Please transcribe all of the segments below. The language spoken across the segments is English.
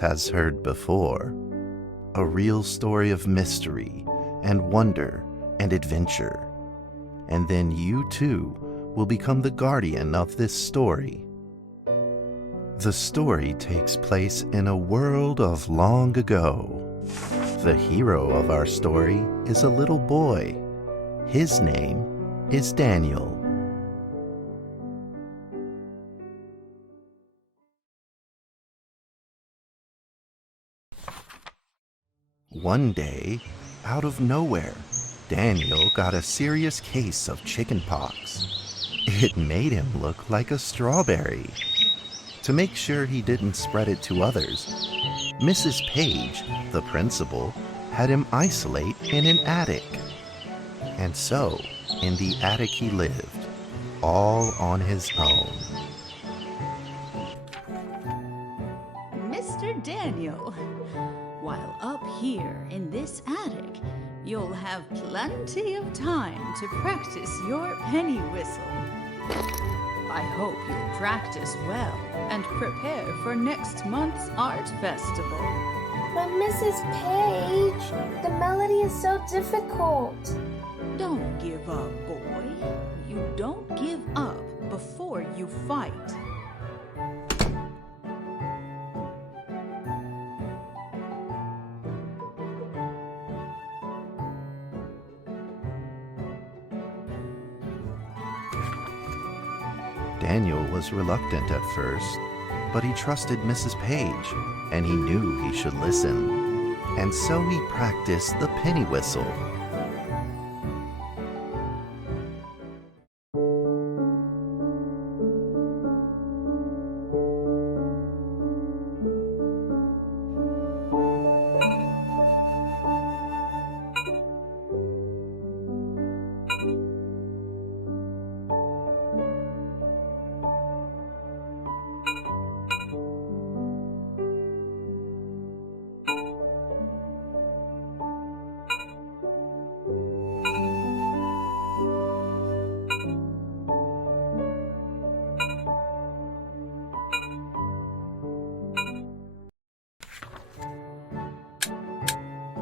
has heard before. A real story of mystery and wonder and adventure. And then you too will become the guardian of this story. The story takes place in a world of long ago. The hero of our story is a little boy. His name is Daniel. One day, out of nowhere, Daniel got a serious case of chickenpox. It made him look like a strawberry. To make sure he didn't spread it to others, Mrs. Page, the principal, had him isolate in an attic. And so, in the attic he lived, all on his own. Mr. Daniel, while up here in this attic, you'll have plenty of time to practice your penny whistle. I hope you'll practice well and prepare for next month's art festival. But Mrs. Page, the melody is so difficult. Don't give up, boy. You don't give up before you fight. Daniel was reluctant at first, but he trusted Mrs. Page, and he knew he should listen. And so he practiced the penny whistle.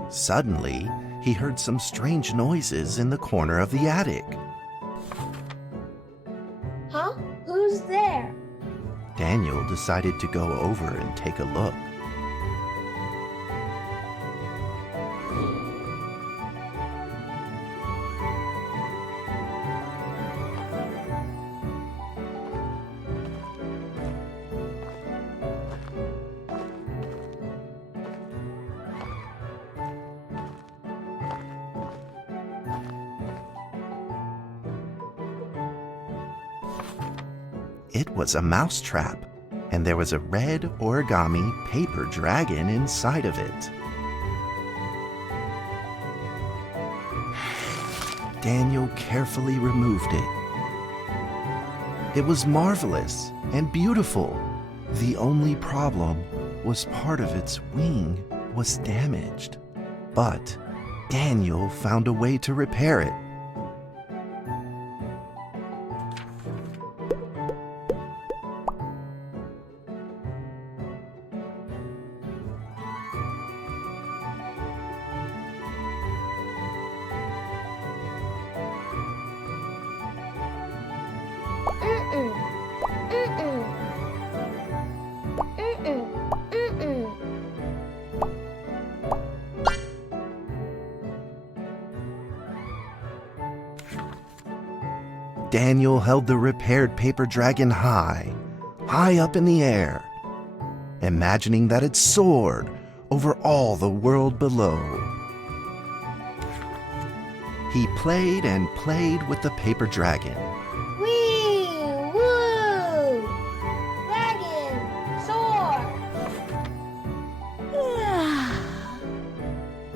Suddenly, he heard some strange noises in the corner of the attic. Huh? Who's there? Daniel decided to go over and take a look. It was a mousetrap, and there was a red origami paper dragon inside of it. Daniel carefully removed it. It was marvelous and beautiful. The only problem was part of its wing was damaged. But Daniel found a way to repair it. Daniel held the repaired paper dragon high up in the air, imagining that it soared over all the world below. He played and played with the paper dragon. Wee! Woo! Dragon! Soar!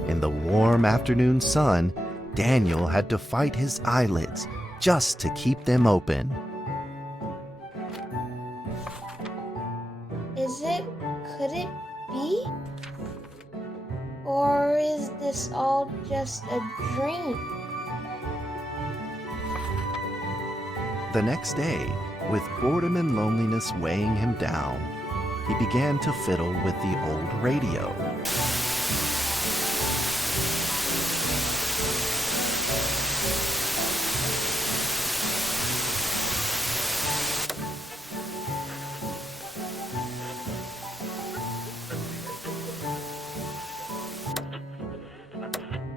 In the warm afternoon sun, Daniel had to fight his eyelids just to keep them open. Could it be? Or is this all just a dream? The next day, with boredom and loneliness weighing him down, he began to fiddle with the old radio.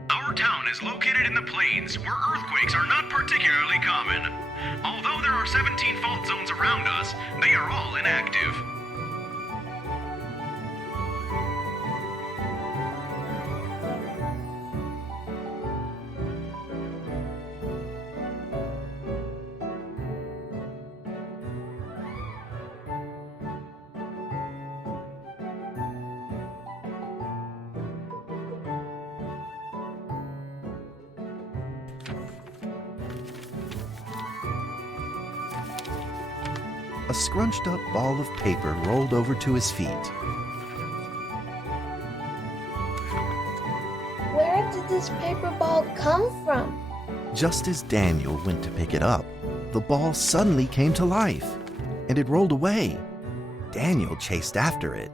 Our town is located in the plains, where earthquakes are not particularly common. Although there are 17 fault zones around us, they are all inactive. A scrunched up ball of paper rolled over to his feet. Where did this paper ball come from? Just as Daniel went to pick it up, the ball suddenly came to life, and it rolled away. Daniel chased after it.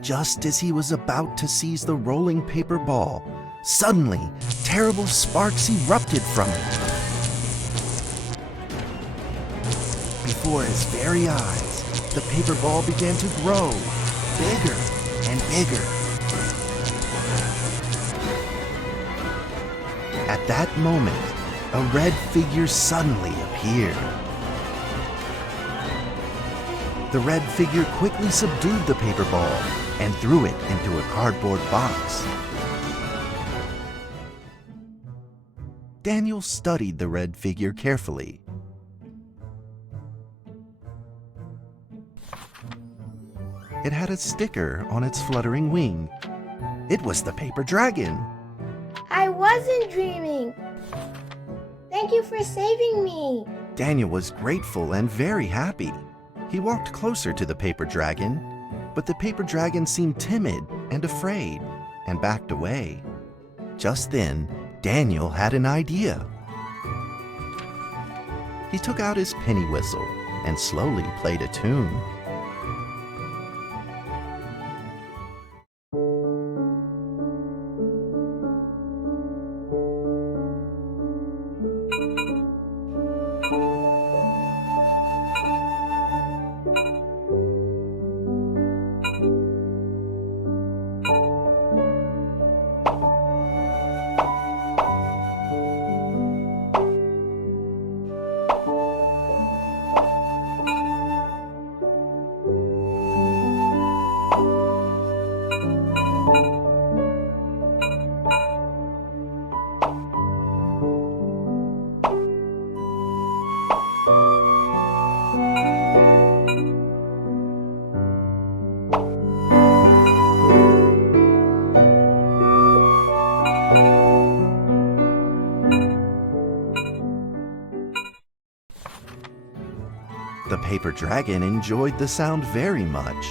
Just as he was about to seize the rolling paper ball, suddenly, terrible sparks erupted from it. Before his very eyes, the paper ball began to grow, bigger and bigger. At that moment, a red figure suddenly appeared. The red figure quickly subdued the paper ball and threw it into a cardboard box. Daniel studied the red figure carefully. It had a sticker on its fluttering wing. It was the paper dragon. I wasn't dreaming. Thank you for saving me. Daniel was grateful and very happy. He walked closer to the paper dragon, but the paper dragon seemed timid and afraid and backed away. Just then, Daniel had an idea. He took out his penny whistle and slowly played a tune. The paper dragon enjoyed the sound very much.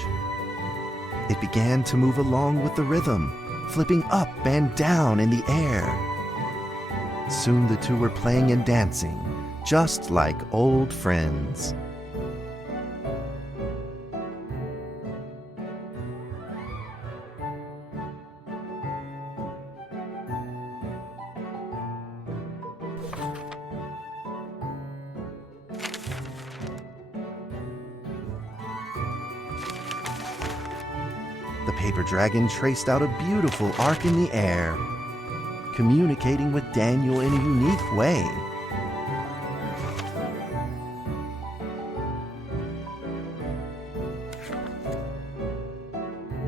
It began to move along with the rhythm, flipping up and down in the air. Soon the two were playing and dancing, just like old friends. The paper dragon traced out a beautiful arc in the air, communicating with Daniel in a unique way.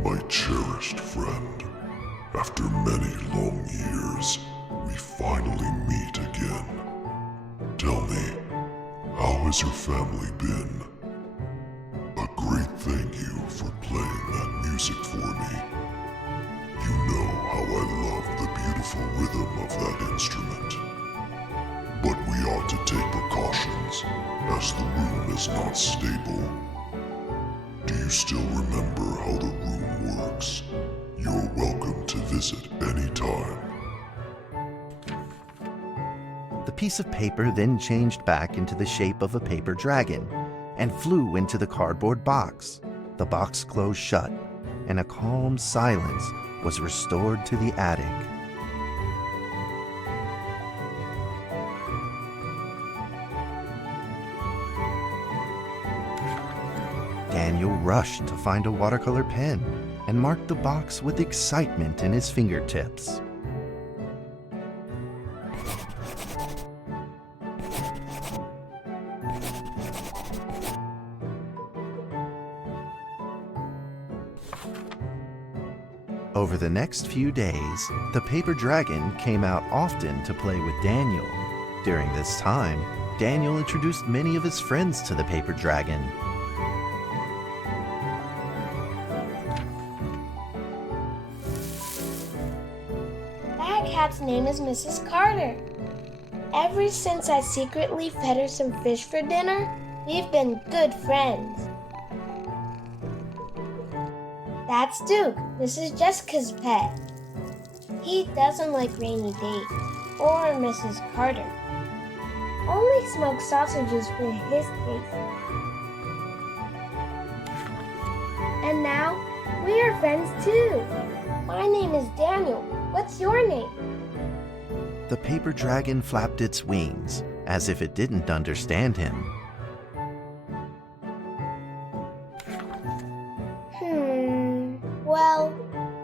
My cherished friend, after many long years, we finally meet again. Tell me, How has your family been? A great thank you for playing that music for me. You know how I love the beautiful rhythm of that instrument. But we ought to take precautions, as the room is not stable. Do you still remember how the room works? You're welcome to visit anytime. The piece of paper then changed back into the shape of a paper dragon and flew into the cardboard box. The box closed shut, and a calm silence was restored to the attic. Daniel rushed to find a watercolor pen and marked the box with excitement in his fingertips. Over the next few days, the paper dragon came out often to play with Daniel. During this time, Daniel introduced many of his friends to the paper dragon. That cat's name is Mrs. Carter. Ever since I secretly fed her some fish for dinner, we've been good friends. That's Duke, Mrs. Jessica's pet. He doesn't like rainy days or Mrs. Carter. Only smoked sausages for his taste. And now, we are friends too. My name is Daniel. What's your name? The paper dragon flapped its wings, as if it didn't understand him. Well,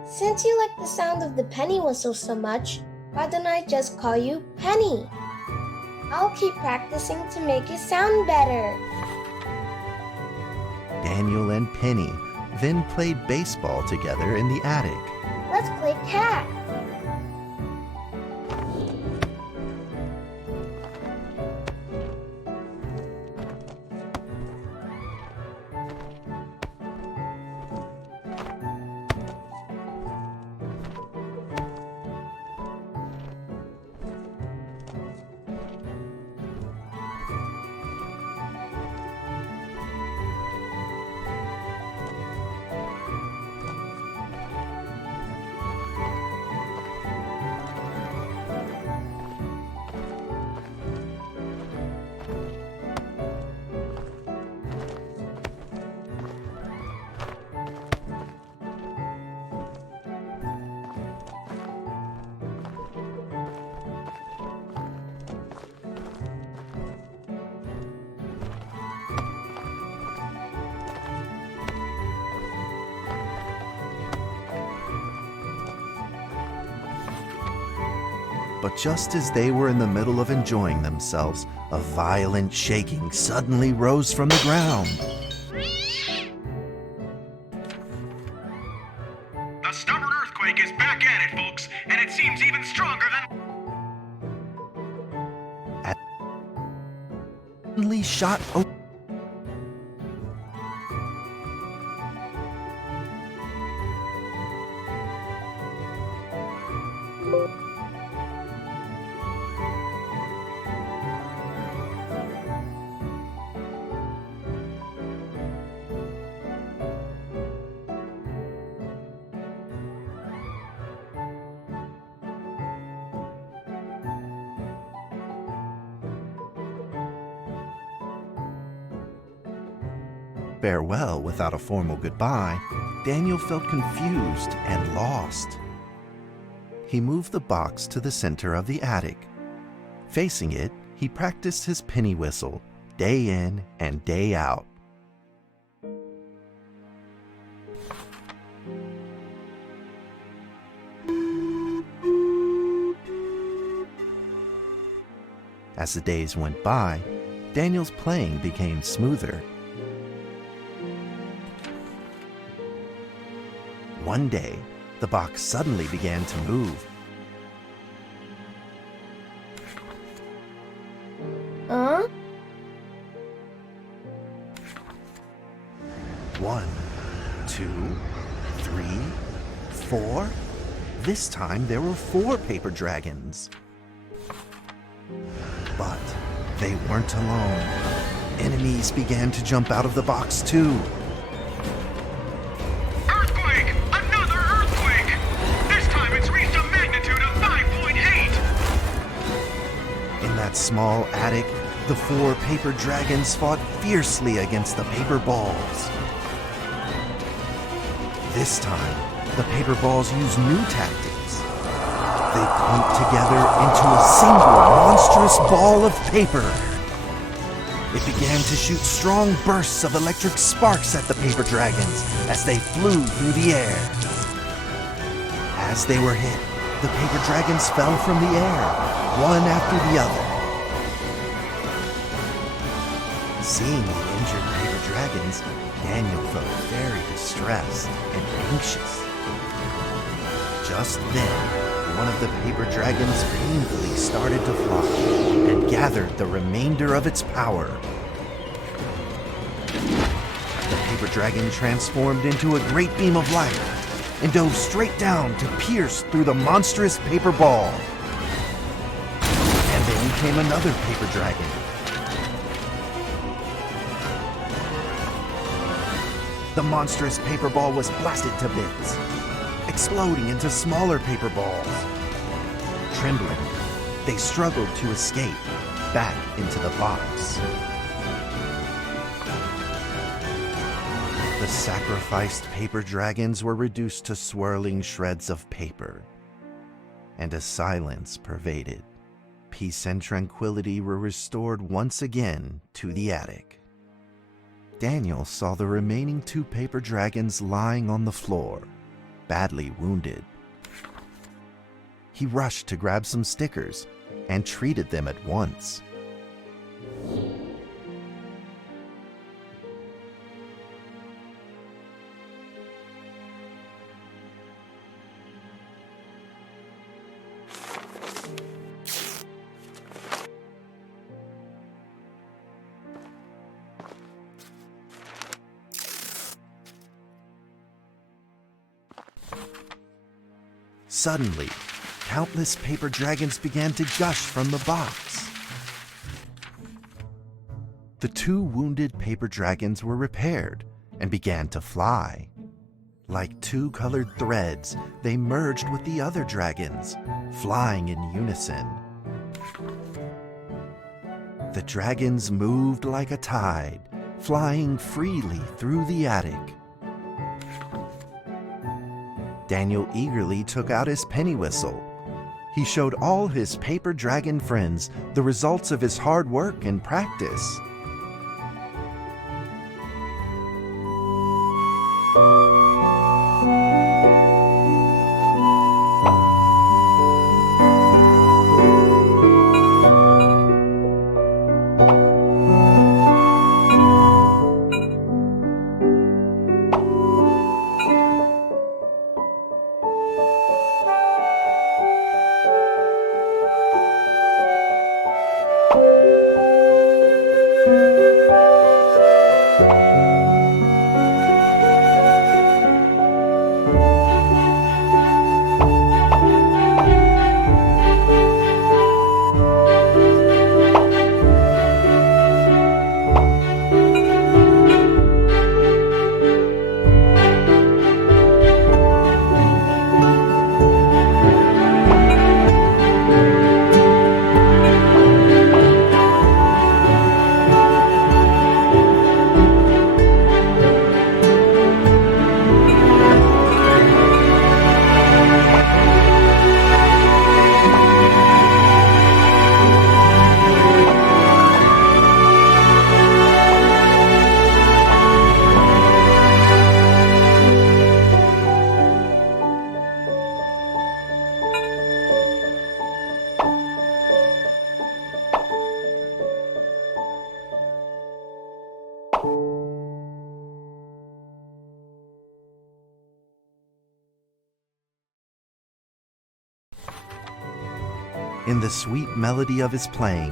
since you like the sound of the penny whistle so much, why don't I just call you Penny? I'll keep practicing to make it sound better. Daniel and Penny then played baseball together in the attic. Let's play cat. But just as they were in the middle of enjoying themselves, a violent shaking suddenly rose from the ground. The stubborn earthquake is back at it, folks, and it seems even stronger than... Suddenly shot open. Farewell without a formal goodbye, Daniel felt confused and lost. He moved the box to the center of the attic. Facing it, he practiced his penny whistle, day in and day out. As the days went by, Daniel's playing became smoother. One day, the box suddenly began to move. Huh? 1, 2, 3, 4. This time there were 4 paper dragons. But they weren't alone. Enemies began to jump out of the box too. Earthquake! Another earthquake! This time it's reached a magnitude of 5.8! In that small attic, the 4 paper dragons fought fiercely against the paper balls. This time, the paper balls used new tactics. They clumped together into a single monstrous ball of paper. It began to shoot strong bursts of electric sparks at the paper dragons as they flew through the air. As they were hit, the paper dragons fell from the air, one after the other. Seeing the injured paper dragons, Daniel felt very distressed and anxious. Just then, one of the paper dragons painfully started to fly and gathered the remainder of its power. The paper dragon transformed into a great beam of light and dove straight down to pierce through the monstrous paper ball. And then came another paper dragon. The monstrous paper ball was blasted to bits, exploding into smaller paper balls. Trembling, they struggled to escape back into the box. The sacrificed paper dragons were reduced to swirling shreds of paper, and a silence pervaded. Peace and tranquility were restored once again to the attic. Daniel saw the remaining 2 paper dragons lying on the floor, badly wounded. He rushed to grab some stickers and treated them at once. Suddenly, countless paper dragons began to gush from the box. The 2 wounded paper dragons were repaired and began to fly. Like 2 colored threads, they merged with the other dragons, flying in unison. The dragons moved like a tide, flying freely through the attic. Daniel eagerly took out his penny whistle. He showed all his paper dragon friends the results of his hard work and practice. In the sweet melody of his playing,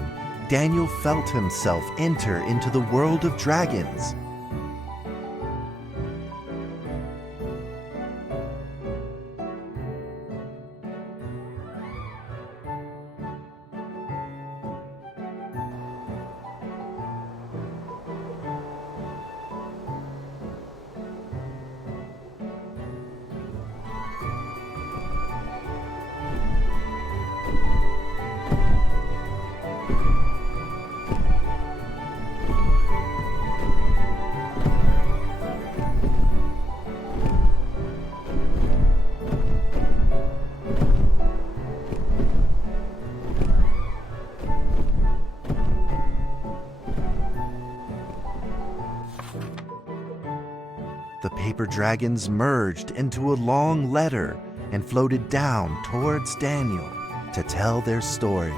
Daniel felt himself enter into the world of dragons. the paper dragons merged into a long letter and floated down towards Daniel to tell their story.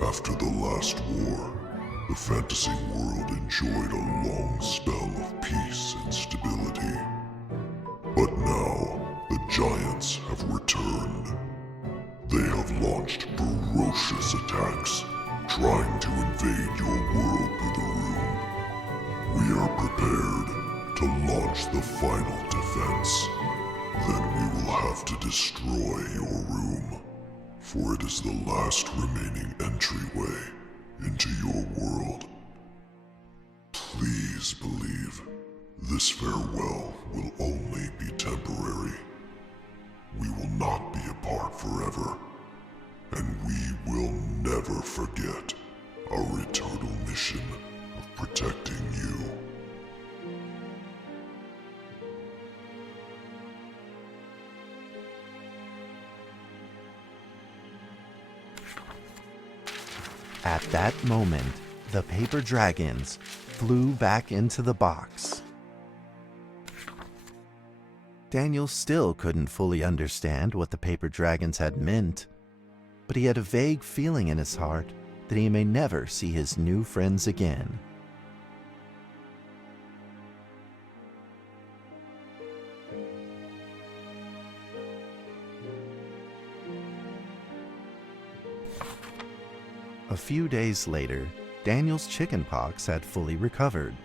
After the last war, the fantasy world enjoyed a long spell of peace and stability. But now, the giants have returned. They have launched ferocious attacks, trying to invade your world through the room. We are prepared to launch the final defense. Then we will have to destroy your room, for it is the last remaining entryway into your world. Please believe this farewell will only be temporary. We will not be apart forever, and we will never forget our eternal mission of protecting you. At that moment, the paper dragons flew back into the box. Daniel still couldn't fully understand what the paper dragons had meant, but he had a vague feeling in his heart that he may never see his new friends again. A few days later, Daniel's chickenpox had fully recovered.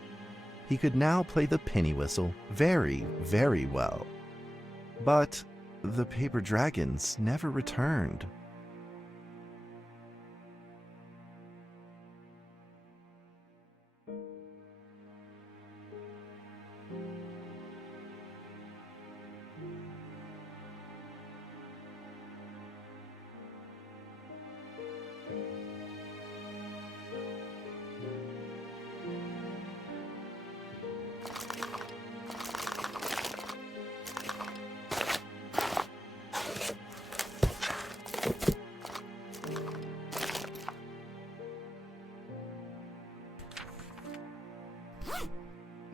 He could now play the penny whistle very, very well. But the paper dragons never returned.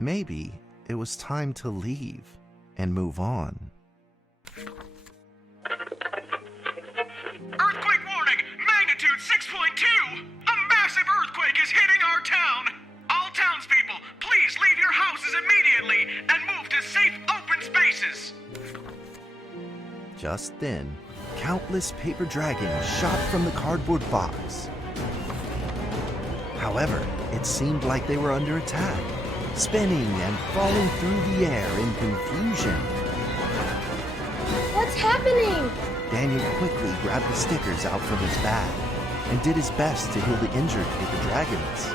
Maybe it was time to leave and move on. Earthquake warning! Magnitude 6.2! A massive earthquake is hitting our town! All townspeople, please leave your houses immediately and move to safe open spaces! Just then, countless paper dragons shot from the cardboard box. However, it seemed like they were under attack, spinning and falling through the air in confusion. What's happening? Daniel quickly grabbed the stickers out from his bag and did his best to heal the injured paper dragons.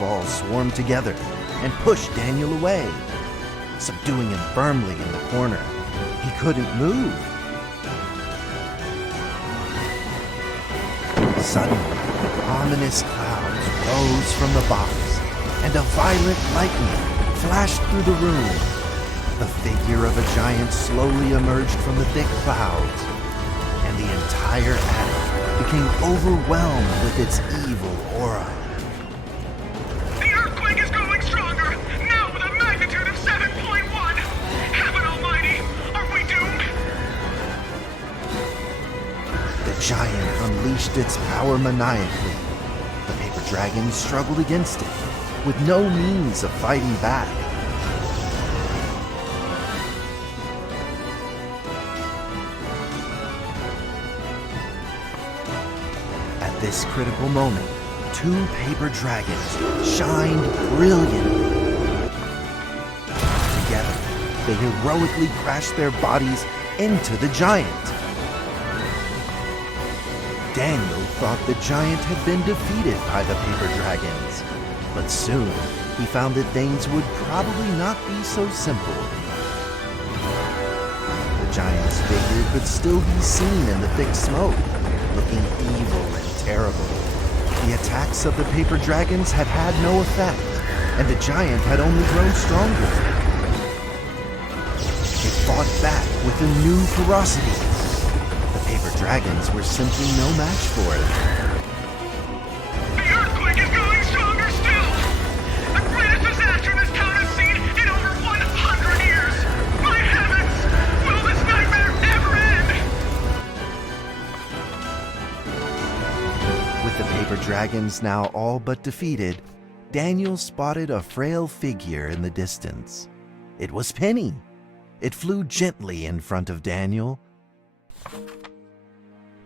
Balls swarmed together and pushed Daniel away, subduing him firmly in the corner. He couldn't move. Suddenly, ominous clouds rose from the box, and a violent lightning flashed through the room. The figure of a giant slowly emerged from the thick clouds, and the entire attic became overwhelmed with its evil aura. The earthquake is used its power maniacally. The paper dragon struggled against it, with no means of fighting back. At this critical moment, two paper dragons shined brilliantly. Together, they heroically crashed their bodies into the giant. Daniel thought the giant had been defeated by the paper dragons, but soon he found that things would probably not be so simple. The giant's figure could still be seen in the thick smoke, looking evil and terrible. The attacks of the paper dragons had had no effect, and the giant had only grown stronger. It fought back with a new ferocity. The paper dragons were simply no match for it. The earthquake is growing stronger still! The greatest disaster this town has seen in over 100 years! My heavens! Will this nightmare ever end? With the paper dragons now all but defeated, Daniel spotted a frail figure in the distance. It was Penny. It flew gently in front of Daniel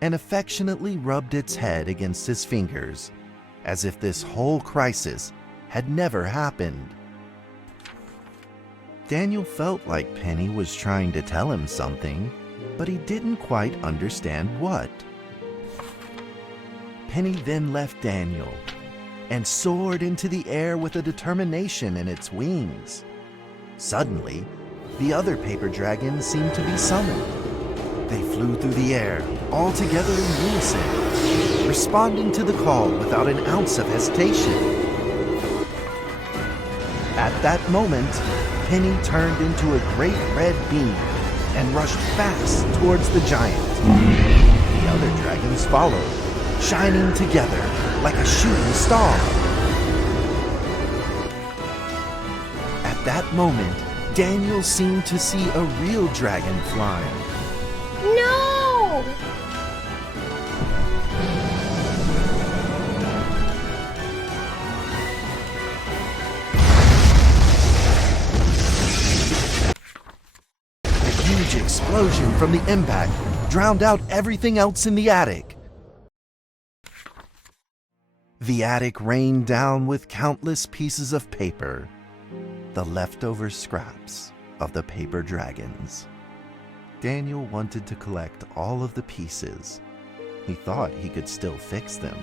and affectionately rubbed its head against his fingers, as if this whole crisis had never happened. Daniel felt like Penny was trying to tell him something, but he didn't quite understand what. Penny then left Daniel and soared into the air with a determination in its wings. Suddenly, the other paper dragons seemed to be summoned. They flew through the air, all together in unison, responding to the call without an ounce of hesitation. At that moment, Penny turned into a great red beam and rushed fast towards the giant. The other dragons followed, shining together like a shooting star. At that moment, Daniel seemed to see a real dragon flying. No! A huge explosion from the impact drowned out everything else in the attic. The attic rained down with countless pieces of paper, the leftover scraps of the paper dragons. Daniel wanted to collect all of the pieces. He thought he could still fix them.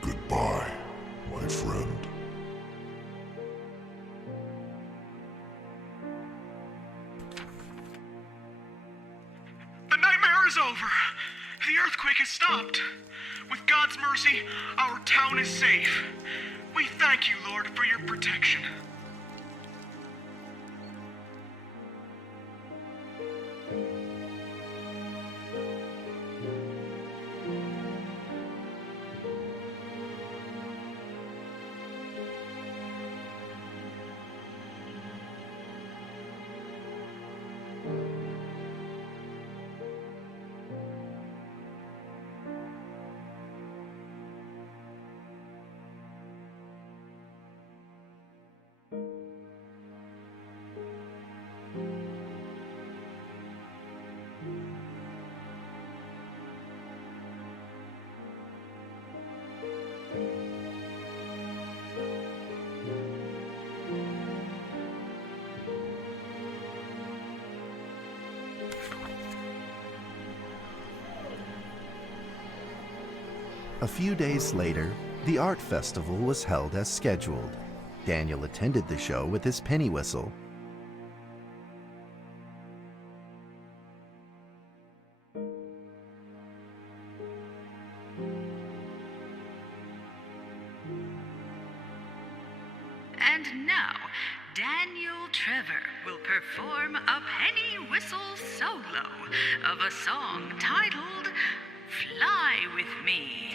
Goodbye, my friend. The nightmare is over. The earthquake has stopped. With God's mercy, our town is safe. We thank you, Lord, for your protection. A few days later, the art festival was held as scheduled. Daniel attended the show with his penny whistle. And now, Daniel Trevor will perform a penny whistle solo of a song titled Fly With Me.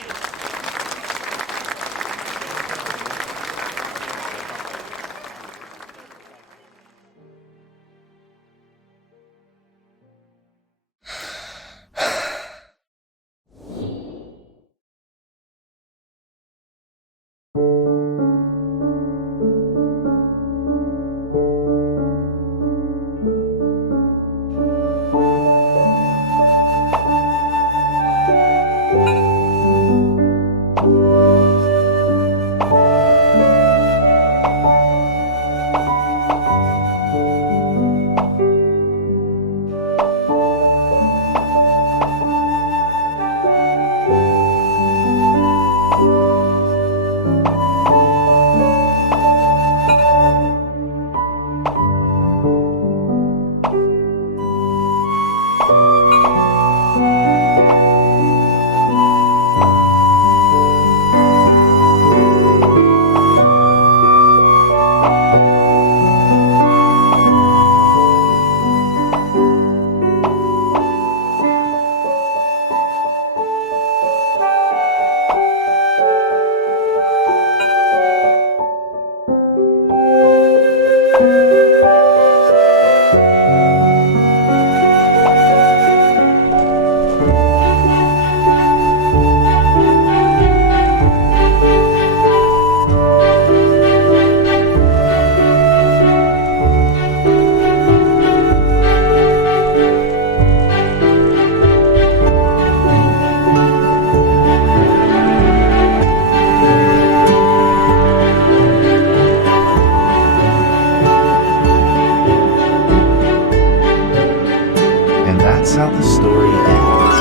That's how the story ends.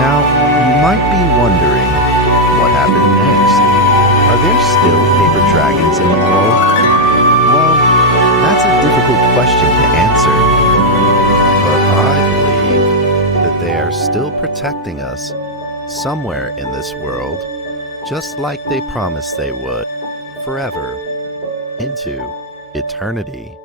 Now, you might be wondering, what happened next? Are there still paper dragons in the world? Well, that's a difficult question to answer. But I believe that they are still protecting us somewhere in this world. just like they promised they would, forever, into eternity.